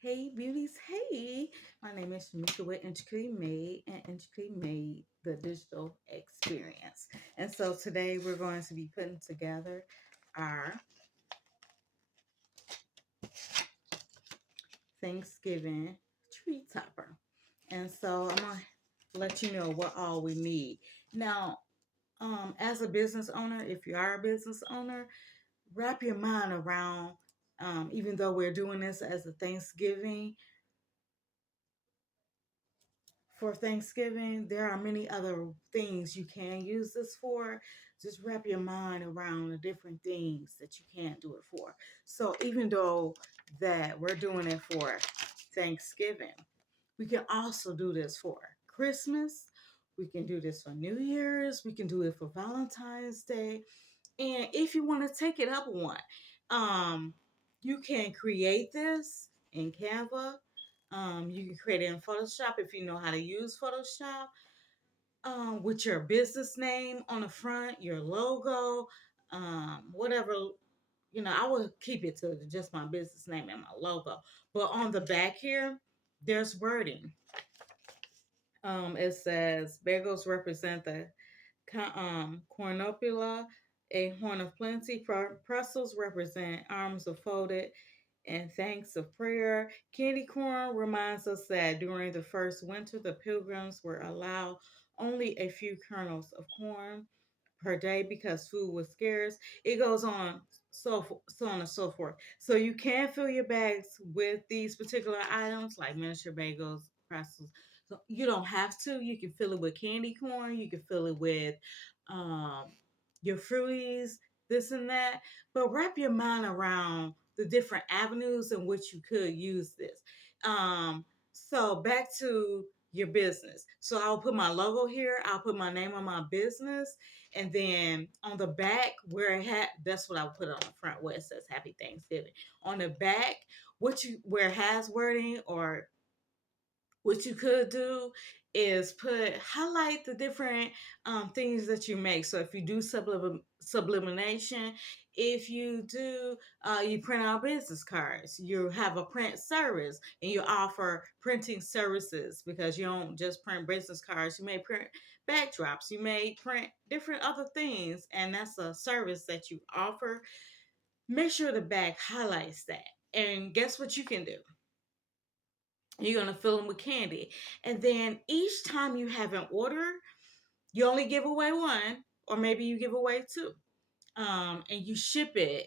Hey beauties, hey! My name is Shamika with Intricately Made and Intricately Made the digital experience. And so today we're going to be putting together our Thanksgiving tree topper. And so I'm gonna let you know what all we need. Now, as a business owner, if you are a business owner, wrap your mind around even though we're doing this as a Thanksgiving for Thanksgiving, there are many other things you can use this for. Just wrap your mind around the different things that you can do it for. So even though that we're doing it for Thanksgiving, we can also do this for Christmas. We can do this for New Year's. We can do it for Valentine's Day. And if you want to take it up one, um, you can create this in Canva. You can create it in Photoshop if you know how to use Photoshop. With your business name on the front, your logo, whatever. I would keep it to just my business name and my logo. But on the back here, there's wording. It says bagels represent the cornupula, a horn of plenty. Pretzels represent arms of folded and thanks of prayer. Candy corn reminds us that during the first winter, the pilgrims were allowed only a few kernels of corn per day because food was scarce. It goes on so on and so forth. So you can fill your bags with these particular items like miniature bagels, pretzels. So you don't have to. You can fill it with candy corn. You can fill it with um, your fruities, this and that. But wrap your mind around the different avenues in which you could use this. So back to your business. So I'll put my logo here. I'll put my name on my business. And then on the back where it had, that's what I would put on the front where it says Happy Thanksgiving. On the back, where it has wording or what you could do is highlight the different things that you make. So if you do sublimation, if you do you print out business cards, you have a print service and you offer printing services because you don't just print business cards. You may print backdrops, you may print different other things, and that's a service that you offer. Make sure the back highlights that. And guess what you can do? You're going to fill them with candy. And then each time you have an order, you only give away one, or maybe you give away two. And you ship it.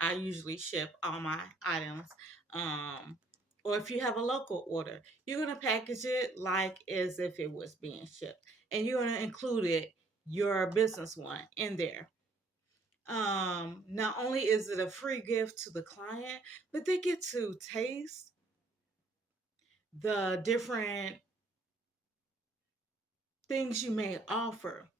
I usually ship all my items. Um, or if you have a local order, you're going to package it like as if it was being shipped. And you're going to include your business one in there. Not only is it a free gift to the client, but they get to taste the different things you may offer.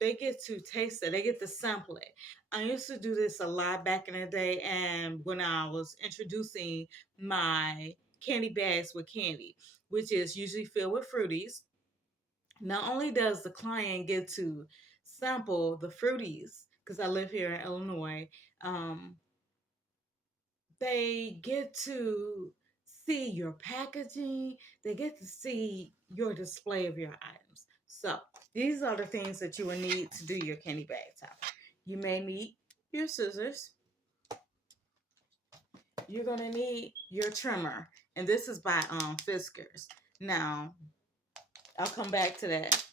They get to taste it, they get to sample it. I used to do this a lot back in the day, and when I was introducing my candy bags with candy, which is usually filled with fruities. Not only does the client get to sample the fruities, because I live here in Illinois, um, they get to see your packaging, they get to see your display of your items. So these are the things that you will need to do your candy bag topper. You may need your scissors. You're gonna need your trimmer, and this is by Fiskars. Now I'll come back to that.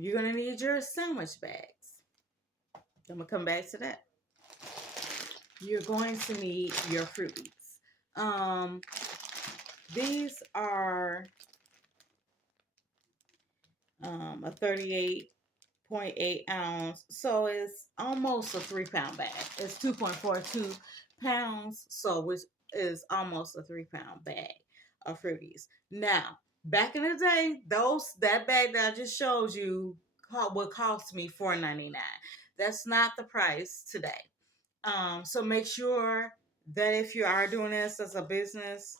You're gonna need your sandwich bags. I'm gonna come back to that. You're going to need your fruities. Um, these are a 38.8 ounce. So it's almost a 3 pound bag. It's 2.42 pounds. So which is almost a 3 pound bag of fruities. Now, back in the day, that bag that I just showed you would cost me $4.99. That's not the price today. So make sure that if you are doing this as a business,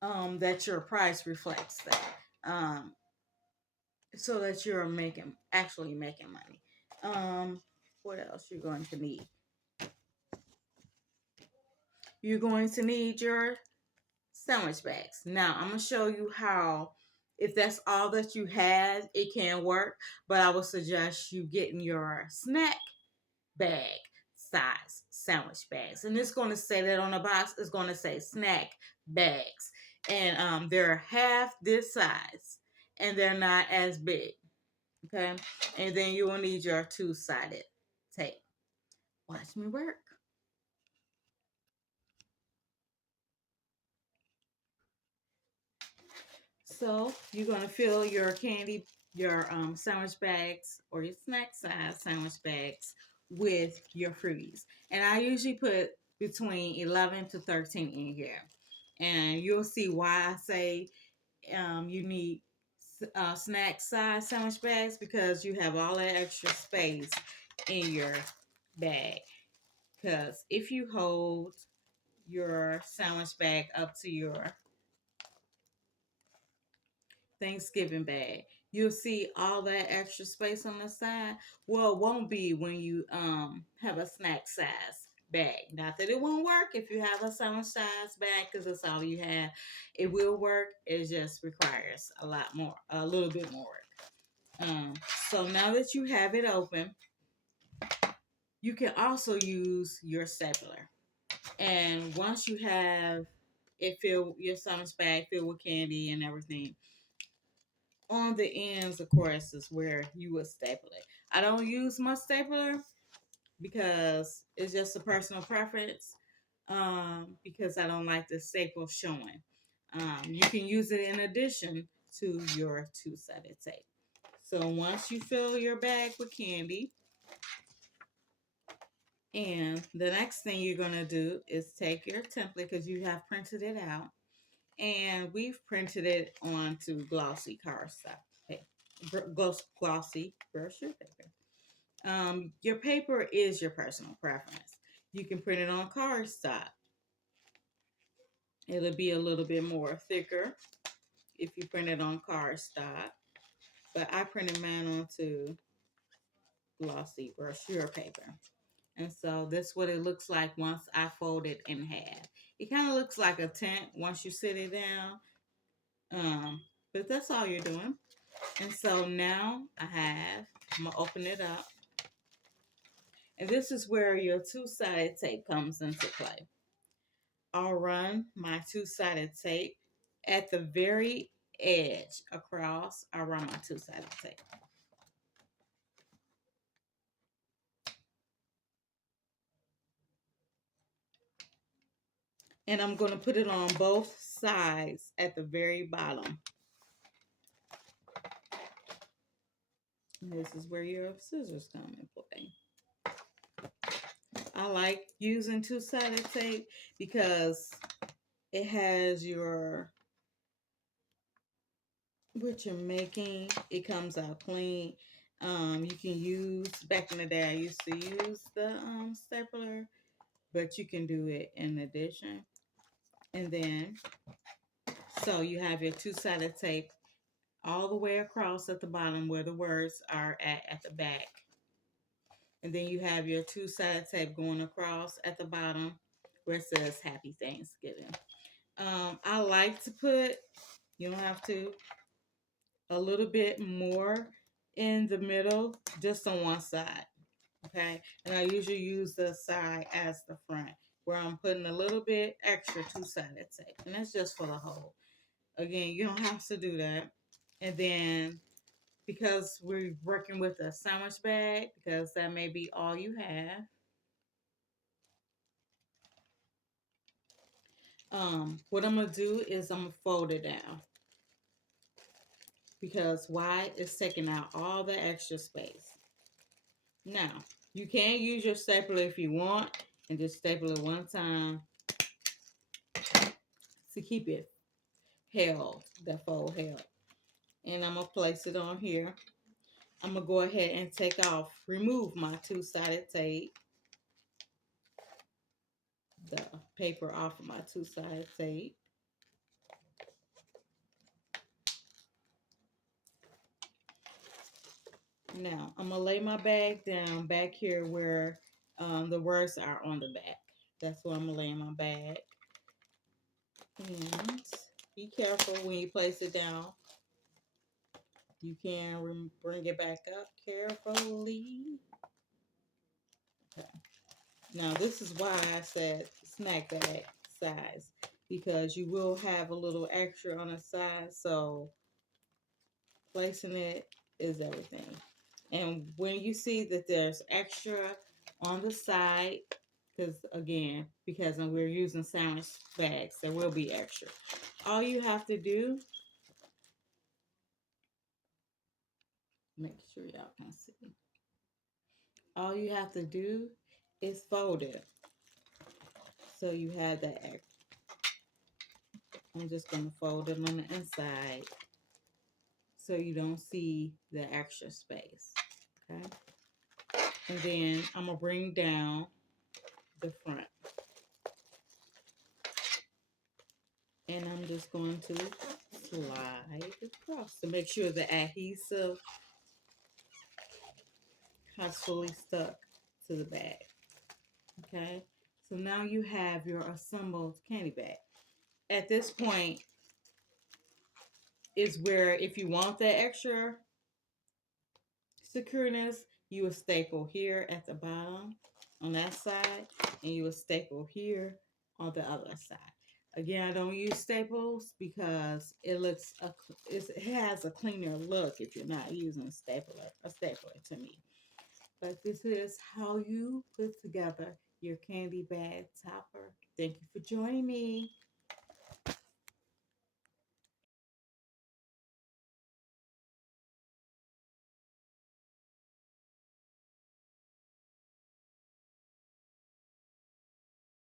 that your price reflects that. So that you're actually making money. What else you're going to need? You're going to need your sandwich bags. Now, I'm going to show you how, if that's all that you had, it can work, but I would suggest you getting your snack bag size sandwich bags. And it's going to say that on the box, it's going to say snack bags. And they're half this size and they're not as big. Okay. And then you will need your two-sided tape. Watch me work. So you're gonna fill your candy, your sandwich bags or your snack size sandwich bags with your fruities. And I usually put between 11 to 13 in here. And you'll see why I say you need snack size sandwich bags, because you have all that extra space in your bag. Because if you hold your sandwich bag up to your Thanksgiving bag, you'll see all that extra space on the side. Well, it won't be when you have a snack size bag. Not that it won't work if you have a sandwich size bag, because that's all you have. It will work. It just requires a lot more, a little bit more work. So now that you have it open, you can also use your stapler. And once you have it filled, your sandwich bag filled with candy and everything, on the ends, of course, is where you would staple it. I don't use my stapler because it's just a personal preference. Because I don't like the staple showing. You can use it in addition to your two-sided tape. So once you fill your bag with candy, and the next thing you're gonna do is take your template, because you have printed it out, and we've printed it onto glossy cardstock paper, glossy brochure paper. Your paper is your personal preference. You can print it on cardstock. It'll be a little bit more thicker if you print it on cardstock, but I printed mine onto glossy brochure paper. And so that's what it looks like once I fold it in half. It kind of looks like a tent once you sit it down. But that's all you're doing. And so now I'm gonna open it up. And this is where your two-sided tape comes into play. I'll run my two-sided tape at the very edge across. I'll run my two-sided tape. And I'm going to put it on both sides at the very bottom. And this is where your scissors come in play. I like using two-sided tape because it has your what you're making. It comes out clean. You can use, back in the day I used to use the stapler, but you can do it in addition. And then so you have your two-sided tape all the way across at the bottom where the words are at the back. And then you have your two-sided tape going across at the bottom where it says Happy Thanksgiving. I like to put, you don't have to, a little bit more in the middle, just on one side. Okay. And I usually use the side as the front, where I'm putting a little bit extra two-sided tape. And that's just for the whole. Again, you don't have to do that. And then because we're working with a sandwich bag, because that may be all you have, what I'm gonna do is I'm gonna fold it down, because why? It's taking out all the extra space. Now, you can use your stapler if you want, and just staple it one time to keep it held, that fold held. And I'm gonna place it on here. I'm gonna go ahead and remove my two-sided tape, the paper off of my two-sided tape. Now, I'm gonna lay my bag down back here where the words are on the back. That's what I'm gonna lay in my bag. And be careful when you place it down. You can bring it back up carefully. Okay. Now this is why I said snack bag size, because you will have a little extra on the side, so placing it is everything. And when you see that there's extra on the side, because we're using sandwich bags, there will be extra. All you have to do, make sure y'all can see. All you have to do is fold it. So you have that extra. I'm just gonna fold it on the inside so you don't see the extra space. Okay. And then I'm gonna bring down the front. And I'm just going to slide across to make sure the adhesive has fully stuck to the bag. Okay, so now you have your assembled candy bag. At this point is where, if you want that extra secureness, you will staple here at the bottom on that side, and you will staple here on the other side. Again, I don't use staples because it has a cleaner look if you're not using a stapler to me. But this is how you put together your candy bag topper. Thank you for joining me.